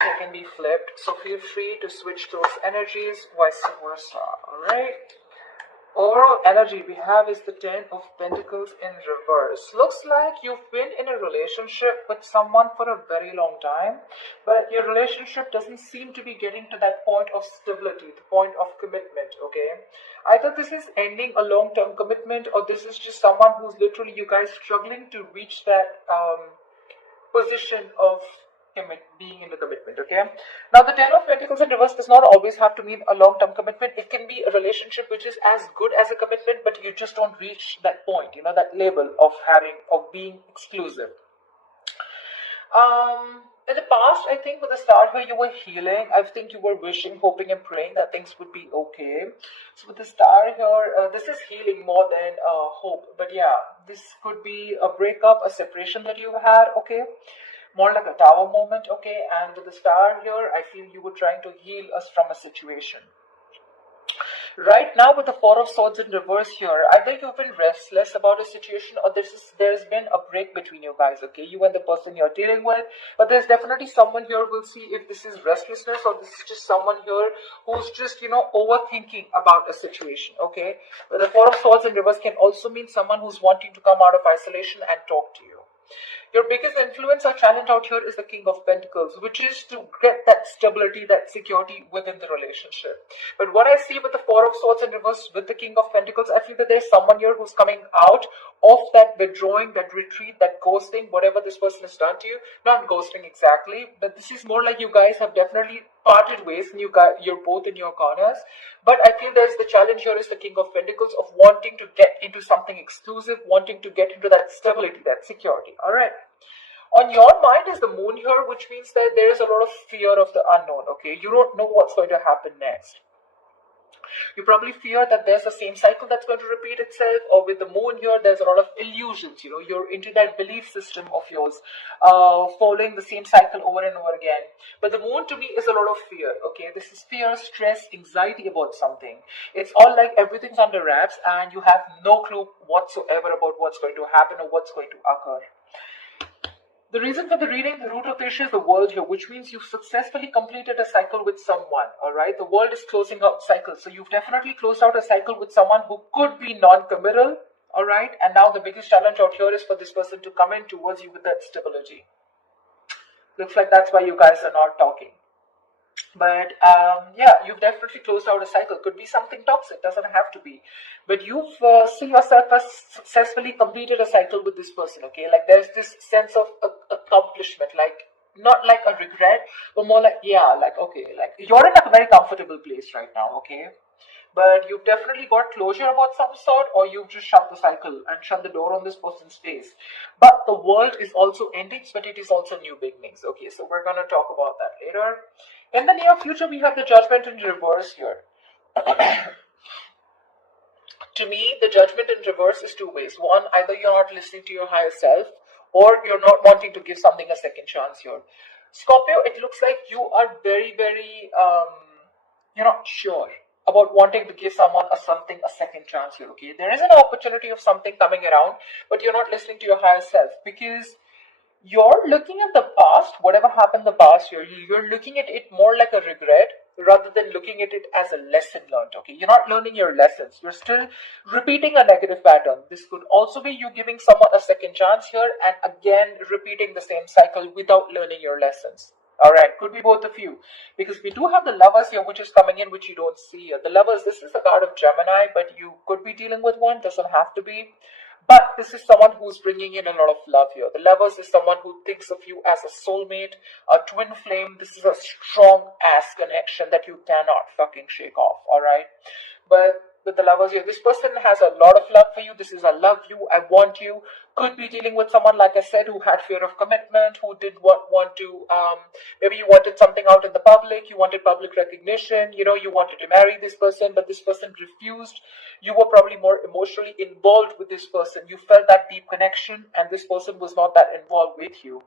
They can be flipped, so feel free to switch those energies, vice versa. Alright? Overall energy we have is the Ten of Pentacles in reverse. Looks like you've been in a relationship with someone for a very long time, but your relationship doesn't seem to be getting to that point of stability, the point of commitment, okay? Either this is ending a long-term commitment, or this is just someone who's literally, you guys struggling to reach that position of being in the commitment, okay? Now, the Ten of Pentacles in reverse does not always have to mean a long-term commitment. It can be a relationship which is as good as a commitment, but you just don't reach that point, you know, that level of being exclusive. In the past, I think with the Star here, you were healing. I think you were wishing, hoping, and praying that things would be okay. So with the Star here, this is healing more than hope. But yeah, this could be a breakup, a separation that you had, okay? More like a Tower moment, okay? And with the Star here, I feel you were trying to heal us from a situation. Right now, with the Four of Swords in reverse here, either you've been restless about a situation, or there's been a break between you guys, okay? You and the person you're dealing with. But there's definitely someone here who'll see if this is restlessness, or this is just someone here who's just, you know, overthinking about a situation, okay? But the Four of Swords in reverse can also mean someone who's wanting to come out of isolation and talk to you. Your biggest influence or challenge out here is the King of Pentacles, which is to get that stability, that security within the relationship. But what I see with the Four of Swords in reverse with the King of Pentacles, I feel that there's someone here who's coming out of that withdrawing, that retreat, that ghosting, whatever this person has done to you. Not ghosting exactly, but this is more like you guys have definitely parted ways and you're both in your corners. But I feel there's the challenge here is the King of Pentacles of wanting to get into something exclusive, wanting to get into that stability, that security. All right. On your mind is the Moon here, which means that there is a lot of fear of the unknown, okay? You don't know what's going to happen next. You probably fear that there's the same cycle that's going to repeat itself, or with the Moon here, there's a lot of illusions, you know, you're into that belief system of yours, following the same cycle over and over again. But the Moon to me is a lot of fear, okay? This is fear, stress, anxiety about something. It's all like everything's under wraps and you have no clue whatsoever about what's going to happen or what's going to occur. The reason for the reading, the root of the issue is the world here, which means you've successfully completed a cycle with someone, alright? The world is closing out cycles, so you've definitely closed out a cycle with someone who could be non-committal, alright? And now the biggest challenge out here is for this person to come in towards you with that stability. Looks like that's why you guys are not talking. But yeah, you've definitely closed out a cycle. Could be something toxic, doesn't have to be. But you've seen yourself as successfully completed a cycle with this person, okay? Like there's this sense of accomplishment, like not like a regret, but more like, yeah, like, okay, like you're in a very comfortable place right now, okay? But you've definitely got closure about some sort, or you've just shut the cycle and shut the door on this person's face. But the world is also ending, but it is also new beginnings. Okay, so we're gonna talk about that later. In the near future, we have the Judgment in reverse here. To me, the Judgment in reverse is two ways. One, either you're not listening to your higher self, or you're not wanting to give something a second chance here. Scorpio, it looks like you are very, very, you're not sure about wanting to give someone a second chance here, okay? There is an opportunity of something coming around, but you're not listening to your higher self because you're looking at the past, whatever happened in the past year, you're looking at it more like a regret rather than looking at it as a lesson learned, okay? You're not learning your lessons. You're still repeating a negative pattern. This could also be you giving someone a second chance here and again repeating the same cycle without learning your lessons. Alright, could be both of you. Because we do have the Lovers here, which is coming in, which you don't see here. The Lovers, this is a card of Gemini, but you could be dealing with one, doesn't have to be. But this is someone who's bringing in a lot of love here. The Lovers is someone who thinks of you as a soulmate, a twin flame. This is a strong-ass connection that you cannot fucking shake off, alright? But with the Lovers here, this person has a lot of love for you. This is I love you, I want you. Could be dealing with someone, like I said, who had fear of commitment, who did want to, maybe you wanted something out in the public, you wanted public recognition, you know, you wanted to marry this person, but this person refused. You were probably more emotionally involved with this person. You felt that deep connection, and this person was not that involved with you.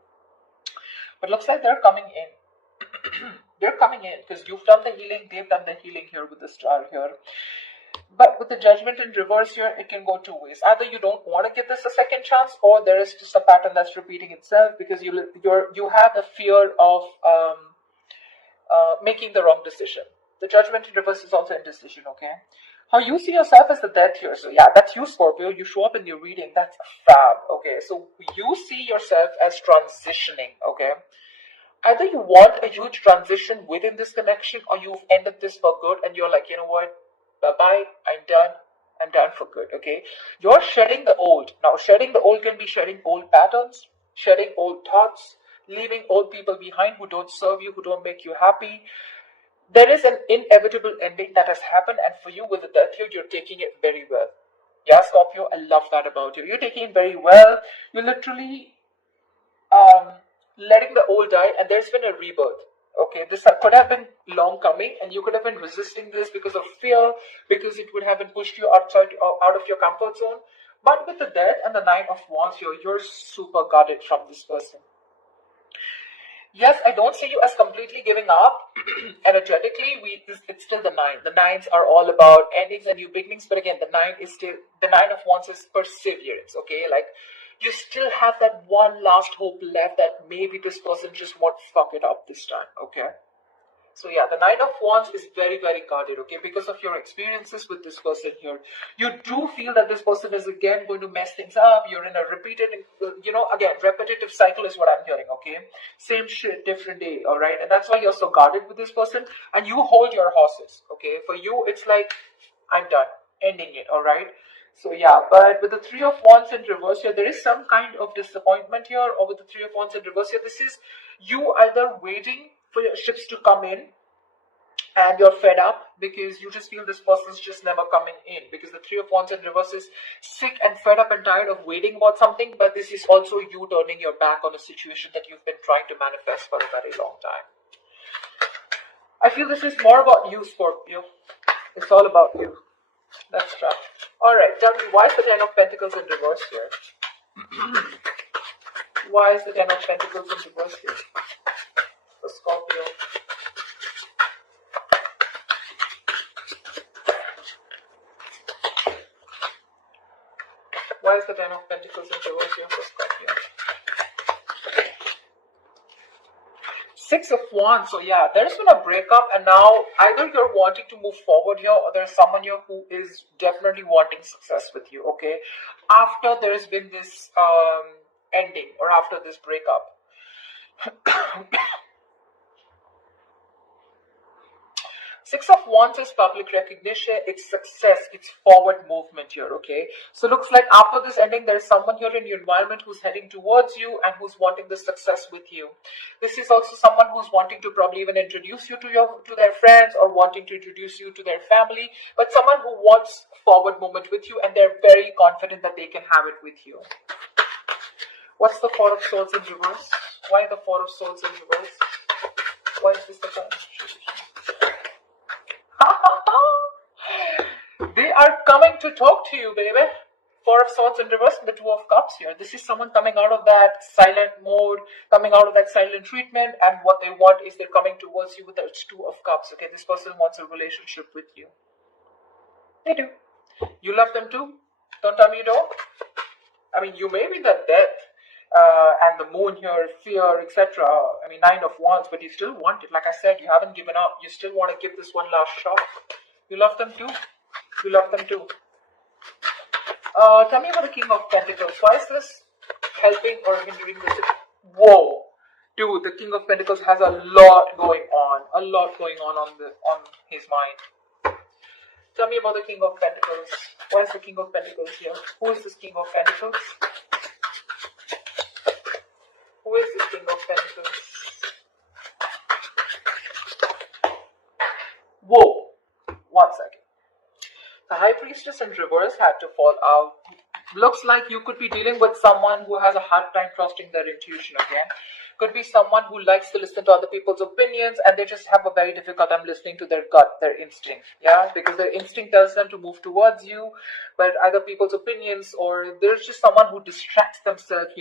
But looks like they're coming in. They're coming in because you've done the healing, they've done the healing here with the Star here. But with the Judgment in reverse here, it can go two ways. Either you don't want to give this a second chance, or there is just a pattern that's repeating itself because you have a fear of making the wrong decision. The Judgment in reverse is also indecision, okay? How you see yourself as the Death here. So yeah, that's you, Scorpio. You show up in your reading. That's fab, okay? So you see yourself as transitioning, okay? Either you want a huge transition within this connection, or you've ended this for good and you're like, you know what, bye-bye, I'm done for good, okay? You're shedding the old. Now, shedding the old can be shedding old patterns, shedding old thoughts, leaving old people behind who don't serve you, who don't make you happy. There is an inevitable ending that has happened, and for you with the Death here, you're taking it very well. Yeah, Scorpio, I love that about you. You're taking it very well. You literally letting the old die, and there's been a rebirth. Okay, this could have been long coming, and you could have been resisting this because of fear, because it would have been pushed you outside, out of your comfort zone. But with the Death and the Nine of Wands here, you're super guarded from this person. Yes, I don't see you as completely giving up. Energetically, it's still the nine. The nines are all about endings and new beginnings, but again, the Nine of Wands is perseverance. Okay, like you still have that one last hope left that maybe this person just won't fuck it up this time. Okay. So yeah, the Nine of Wands is very, very guarded, okay, because of your experiences with this person here. You do feel that this person is again going to mess things up. You're in a repetitive cycle is what I'm hearing, okay? Same shit, different day, all right? And that's why you're so guarded with this person, and you hold your horses, okay? For you, it's like, I'm done, ending it, all right? So yeah, but with the Three of Wands in reverse here, there is some kind of disappointment here, or with the Three of Wands in reverse here, this is you either waiting for your ships to come in and you're fed up because you just feel this person's just never coming in, because the Three of Wands in reverse is sick and fed up and tired of waiting about something, but this is also you turning your back on a situation that you've been trying to manifest for a very long time. I feel this is more about you, Scorpio. It's all about you. That's right. Alright, tell me, why is the Ten of Pentacles in reverse here? Why is the Ten of Pentacles in reverse here? For Scorpio. Why is the Ten of Pentacles in reverse here for Scorpio? Six of Wands. So yeah, there's been a breakup, and now either you're wanting to move forward here, or there's someone here who is definitely wanting success with you, okay? After there's been this ending, or after this breakup. Six of Wands is public recognition, it's success, it's forward movement here, okay? So looks like after this ending, there's someone here in your environment who's heading towards you and who's wanting the success with you. This is also someone who's wanting to probably even introduce you to their friends, or wanting to introduce you to their family, but someone who wants forward movement with you, and they're very confident that they can have it with you. What's the Four of Swords in reverse? Why the Four of Swords in reverse? Why is this the time? They are coming to talk to you, baby. Four of Swords in reverse and the Two of Cups here. This is someone coming out of that silent mode, coming out of that silent treatment, and what they want is they're coming towards you with the Two of Cups. Okay, this person wants a relationship with you. They do. You love them too? Don't tell me you don't. I mean, you may be the Death and the Moon here, fear, etc. I mean, Nine of Wands, but you still want it. Like I said, you haven't given up. You still want to give this one last shot. You love them too. You love them too. Tell me about the King of Pentacles. Why is this helping or hindering this? Whoa, dude! The King of Pentacles has a lot going on. A lot going on his mind. Tell me about the King of Pentacles. Why is the King of Pentacles here? Who is this King of Pentacles? Who is this King of Pentacles? Whoa! 1 second. The High Priestess in reverse had to fall out. Looks like you could be dealing with someone who has a hard time trusting their intuition again. Could be someone who likes to listen to other people's opinions, and they just have a very difficult time listening to their gut, their instinct. Yeah, because their instinct tells them to move towards you, but either people's opinions, or there's just someone who distracts themselves,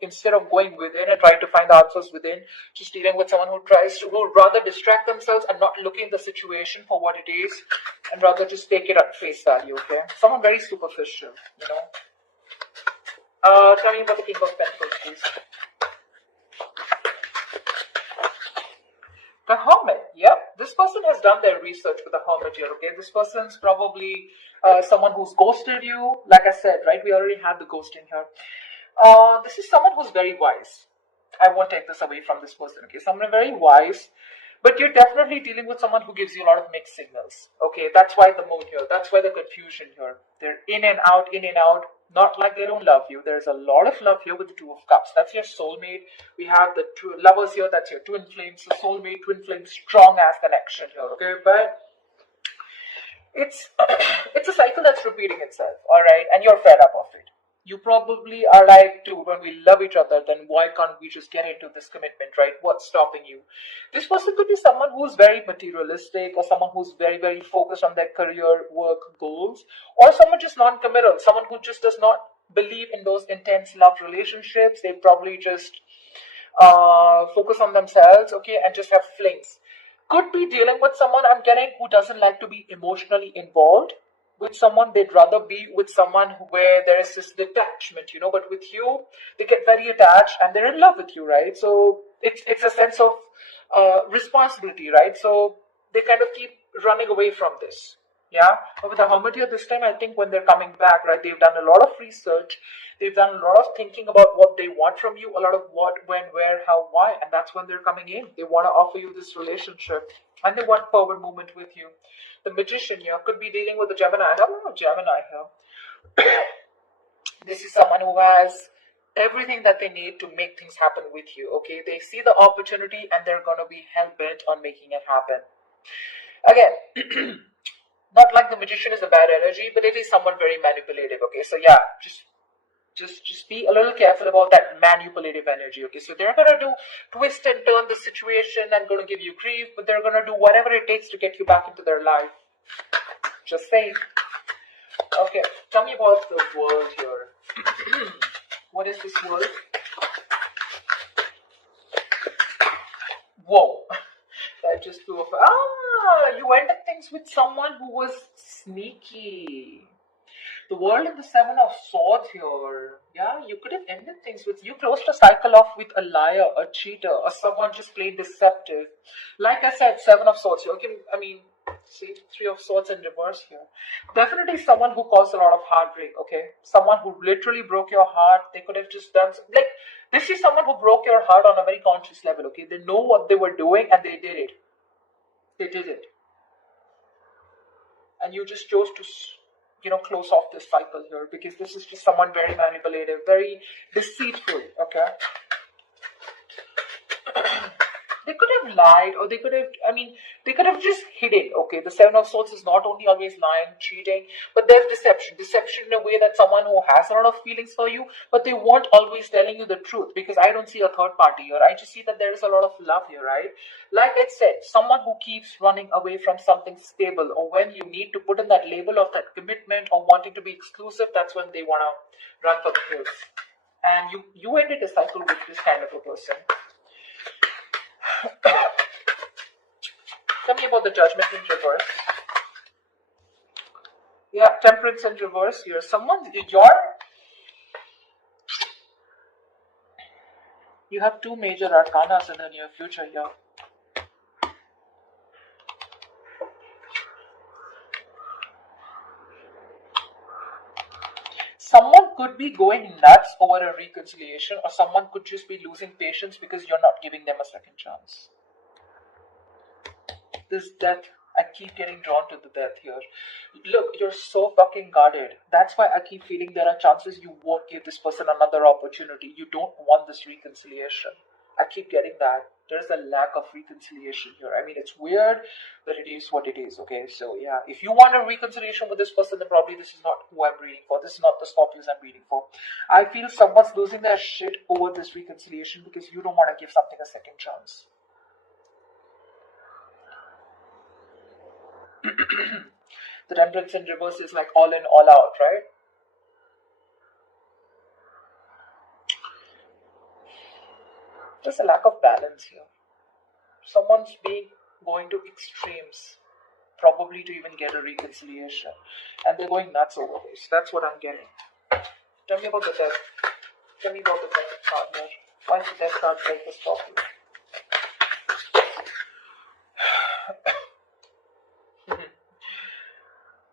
instead of going within and trying to find the answers within, just dealing with someone who would rather distract themselves and not look in the situation for what it is, and rather just take it at face value, okay? Someone very superficial, Tell me about the King of Pentacles, please. The Hermit, yep. This person has done their research with the Hermit here, okay? This person's probably someone who's ghosted you. Like I said, right, we already had the ghosting here. This is someone who's very wise. I won't take this away from this person, okay? Someone very wise, but you're definitely dealing with someone who gives you a lot of mixed signals, okay? That's why the moon here. That's why the confusion here. They're in and out, in and out. Not like they don't love you. There's a lot of love here with the Two of Cups. That's your soulmate. We have the two lovers here. That's your twin flames. The soulmate, twin flames, strong ass connection here. Okay, but it's it's a cycle that's repeating itself. All right, and you're fed up of it. You probably are like, dude, when we love each other, then why can't we just get into this commitment, right? What's stopping you? This person could be someone who's very materialistic, or someone who's very, very focused on their career, work, goals, or someone just non-committal, someone who just does not believe in those intense love relationships. They probably just focus on themselves, okay, and just have flings. Could be dealing with someone, I'm getting, who doesn't like to be emotionally involved with someone. They'd rather be with someone where there is this detachment, but with you, they get very attached and they're in love with you, right? So it's a sense of responsibility, right? So they kind of keep running away from this. Yeah, but with the Hermit here this time, I think when they're coming back, right, they've done a lot of research, they've done a lot of thinking about what they want from you, a lot of what, when, where, how, why, and that's when they're coming in. They want to offer you this relationship, and they want forward movement with you. The Magician here could be dealing with a Gemini. I don't know Gemini here. This is someone who has everything that they need to make things happen with you, okay? They see the opportunity and they're going to be hell-bent on making it happen. Again, not like the Magician is a bad energy, but it is someone very manipulative, okay? So yeah, just be a little careful about that manipulative energy, okay? So they're going to do twist and turn the situation and going to give you grief, but they're going to do whatever it takes to get you back into their life. Just saying. Okay, tell me about the world here. What is this world? Whoa. That just flew off. You ended things with someone who was sneaky. The world and the Seven of Swords here. Yeah, you could have ended things with, you closed a cycle off with a liar, a cheater, or someone just plain deceptive. Like I said, Seven of Swords here. Okay, I mean, see, Three of Swords in reverse here. Definitely someone who caused a lot of heartbreak, okay? Someone who literally broke your heart. They could have just done, like, this is someone who broke your heart on a very conscious level, okay? They know what they were doing and they did it. They did it. And you just chose to, close off this cycle here, because this is just someone very manipulative, very deceitful, okay? They could have lied, or they could have just hidden, okay? The Seven of Swords is not only always lying, cheating, but there's deception. Deception in a way that someone who has a lot of feelings for you, but they weren't always telling you the truth, because I don't see a third party here. I just see that there is a lot of love here, right? Like I said, someone who keeps running away from something stable, or when you need to put in that label of that commitment or wanting to be exclusive, that's when they want to run for the hills. And you ended a cycle with this kind of a person. Tell me about the Judgment in reverse. Yeah, Temperance in reverse here. You have two major arcanas in the near future here. Someone could be going nuts over a reconciliation, or someone could just be losing patience because you're not giving them a second chance. This death, I keep getting drawn to the death here. Look, you're so fucking guarded. That's why I keep feeling there are chances you won't give this person another opportunity. You don't want this reconciliation. I keep getting that. There's a lack of reconciliation here. I mean, it's weird, but it is what it is, okay? So, yeah, if you want a reconciliation with this person, then probably this is not who I'm reading for. This is not the Scorpios I'm reading for. I feel someone's losing their shit over this reconciliation because you don't want to give something a second chance. The Temperance in reverse is like all in, all out, right? There's a lack of balance here. Someone's going to extremes, probably to even get a reconciliation, and they're going nuts over this. That's what I'm getting. Tell me about the death. Tell me about the death card here. Why is the death card like this Scorpio?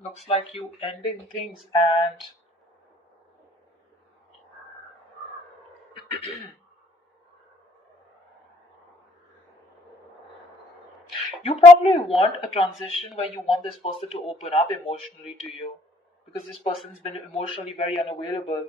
Looks like you ending things, and you probably want a transition where you want this person to open up emotionally to you, because this person's been emotionally very unavailable.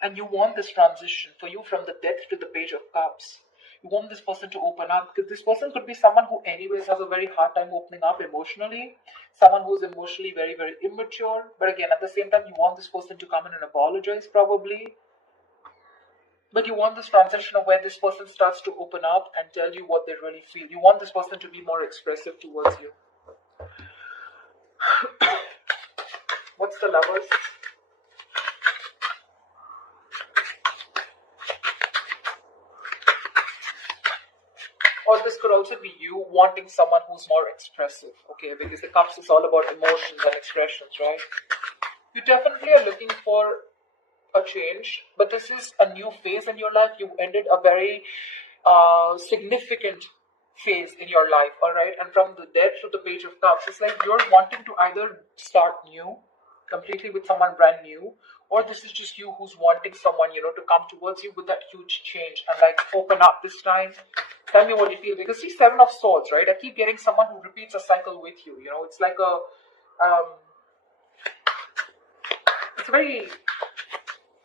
And you want this transition for you from the Death to the Page of Cups. You want this person to open up, because this person could be someone who anyways has a very hard time opening up emotionally, someone who's emotionally very, very immature. But again, at the same time, you want this person to come in and apologize probably. But you want this transition of where this person starts to open up and tell you what they really feel. You want this person to be more expressive towards you. What's the Lovers? Or this could also be you wanting someone who's more expressive, okay? Because the Cups is all about emotions and expressions, right? You definitely are looking for a change, but this is a new phase in your life. You ended a very significant phase in your life, all right? And from the Death to the Page of Cups, it's like you're wanting to either start new, completely with someone brand new, or this is just you who's wanting someone, to come towards you with that huge change and like open up this time. Tell me what you feel, because see, Seven of Swords, right? I keep getting someone who repeats a cycle with you. It's like it's very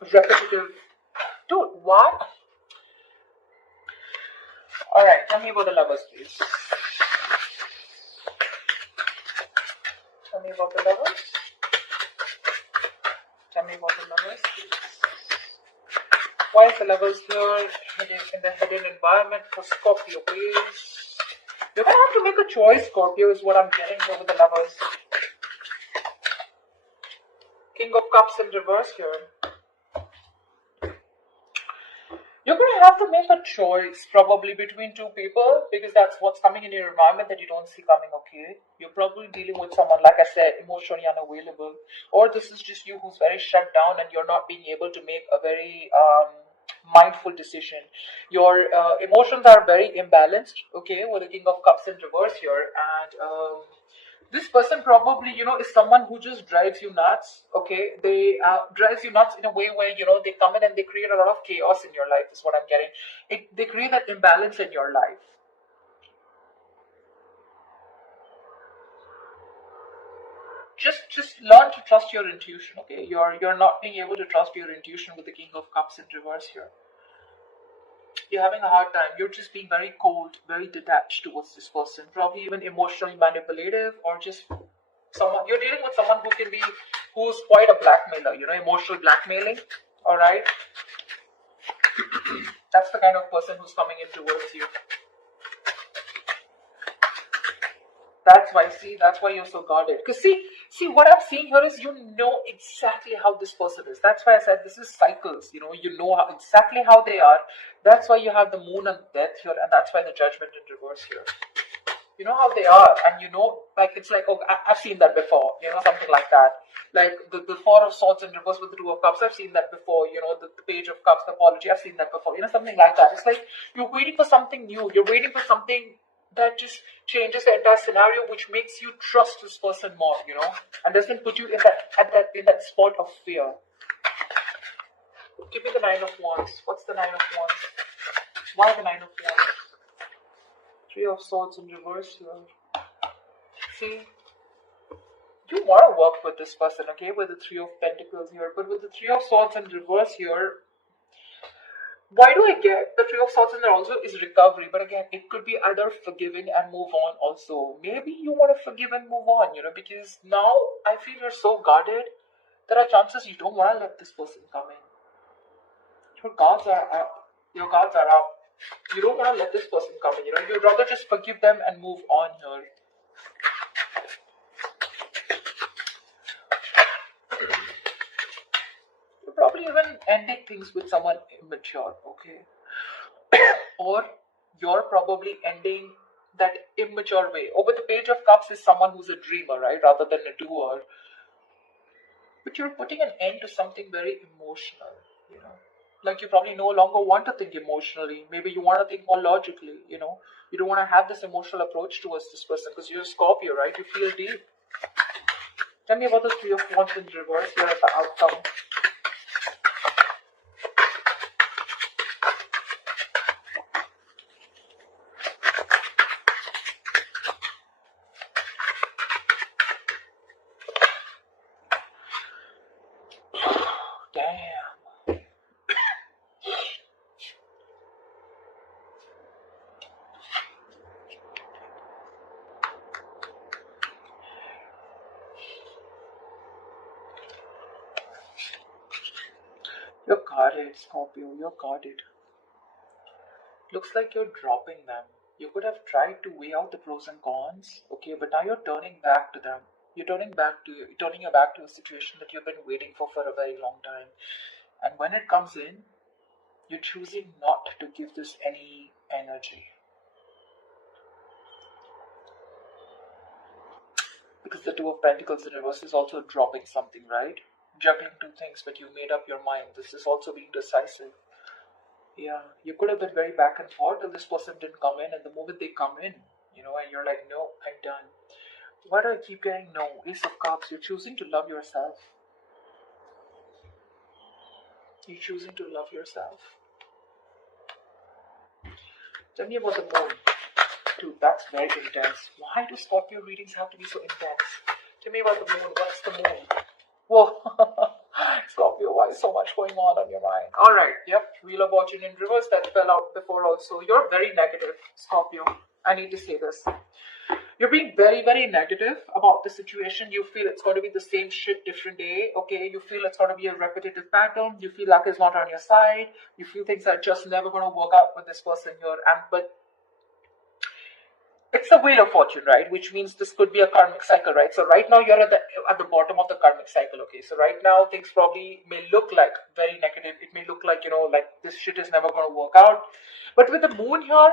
repetitive. Dude, what? All right, tell me about the Lovers, please. Tell me about the Lovers. Tell me about the Lovers, please. Why is the Lovers here in the hidden environment for Scorpio, please? You're going to have to make a choice, Scorpio, is what I'm getting over the Lovers. King of Cups in reverse here. You're going to have to make a choice probably between two people, because that's what's coming in your environment that you don't see coming, okay? You're probably dealing with someone, like I said, emotionally unavailable. Or this is just you who's very shut down and you're not being able to make a very mindful decision. Your emotions are very imbalanced, okay, with the King of Cups in reverse here. And this person probably, is someone who just drives you nuts, okay? They drives you nuts in a way where, they come in and they create a lot of chaos in your life, is what I'm getting. They create that imbalance in your life. Just learn to trust your intuition, okay? You're not being able to trust your intuition with the King of Cups in reverse here. You're having a hard time. You're just being very cold, very detached towards this person. Probably even emotionally manipulative, or just someone you're dealing with someone who's quite a blackmailer, emotional blackmailing. All right. That's the kind of person who's coming in towards you. That's why you're so guarded. Because see what I'm seeing here is you know exactly how this person is. That's why I said this is cycles. You know exactly how they are. That's why you have the Moon and Death here, and that's why the Judgment in reverse here. You know how they are, and it's like, oh, I've seen that before, something like that. Like the Four of Swords in reverse with the Two of Cups, I've seen that before, the Page of Cups, the apology, I've seen that before, something like that. It's like you're waiting for something new, you're waiting for something that just changes the entire scenario, which makes you trust this person more, and doesn't put you in that spot of fear. Give me the Nine of Wands. What's the Nine of Wands? Why the Nine of Wands? Three of Swords in reverse here. See, you want to work with this person, okay, with the Three of Pentacles here, but with the Three of Swords in reverse here, why do I get the Three of Swords in there also is recovery, but again, it could be either forgiving and move on also. Maybe you want to forgive and move on, because now I feel you're so guarded, there are chances you don't want to let this person come in. Your guards are up. You don't want to let this person come in, You'd rather just forgive them and move on here. You're probably even ending things with someone immature, okay? Or you're probably ending that immature way. Or with the Page of Cups is someone who's a dreamer, right? Rather than a doer. But you're putting an end to something very emotional, Like you probably no longer want to think emotionally. Maybe you want to think more logically, You don't want to have this emotional approach towards this person because you're a Scorpio, right? You feel deep. Tell me about the Three of Wands in reverse here at the outcome. Damn. You're guarded, Scorpio. You're guarded. Looks like you're dropping them. You could have tried to weigh out the pros and cons, okay, but now you're turning back to them. You're turning your back to a situation that you've been waiting for a very long time. And when it comes in, you're choosing not to give this any energy. Because the Two of Pentacles in reverse is also dropping something, right? Juggling two things, but you made up your mind. This is also being decisive. Yeah, you could have been very back and forth till this person didn't come in, and the moment they come in, and you're like, no, I'm done. Why do I keep getting no? Ace of Cups, you're choosing to love yourself. You're choosing to love yourself. Tell me about the moon. Dude, that's very intense. Why do Scorpio readings have to be so intense? Tell me about the moon. What's the moon? Whoa. Scorpio, why is so much going on your mind? Alright, yep. Wheel of Fortune in reverse that fell out before also. You're very negative, Scorpio. I need to say this. You're being very, very negative about the situation. You feel it's going to be the same shit different day, okay? You feel it's going to be a repetitive pattern. You feel luck is not on your side. You feel things are just never going to work out with this person here. But it's the Wheel of Fortune, right? Which means this could be a karmic cycle, right? So right now you're at the bottom of the karmic cycle, okay? So right now things probably may look like very negative. It may look like, like this shit is never going to work out. But with the moon here,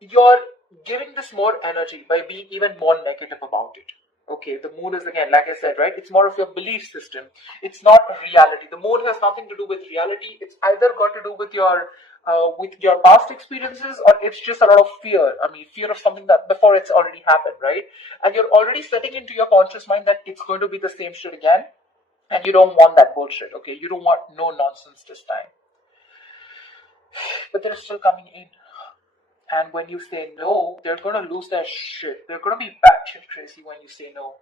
you're giving this more energy by being even more negative about it. Okay, the moon is, again, like I said, right? It's more of your belief system. It's not reality. The moon has nothing to do with reality. It's either got to do with your past experiences, or it's just a lot of fear. I mean, fear of something that before it's already happened, right? And you're already setting into your conscious mind that it's going to be the same shit again, and you don't want that bullshit. Okay, you don't want no nonsense this time. But they're still coming in. And when you say no, they're going to lose their shit. They're going to be batshit crazy when you say no.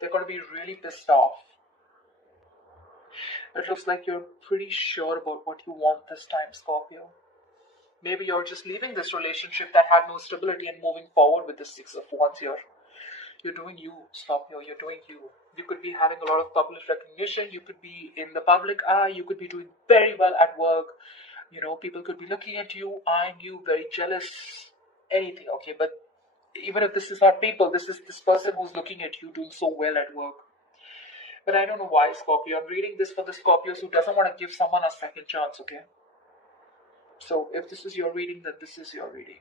They're going to be really pissed off. It looks like you're pretty sure about what you want this time, Scorpio. Maybe you're just leaving this relationship that had no stability and moving forward with the Six of Wands here. You're doing you, Scorpio. You're doing you. You could be having a lot of public recognition. You could be in the public eye. You could be doing very well at work. People could be looking at you, eyeing you, very jealous, anything, okay? But even if this is not people, this is this person who's looking at you doing so well at work. But I don't know why, Scorpio. I'm reading this for the Scorpios who doesn't want to give someone a second chance, okay? So if this is your reading, then this is your reading.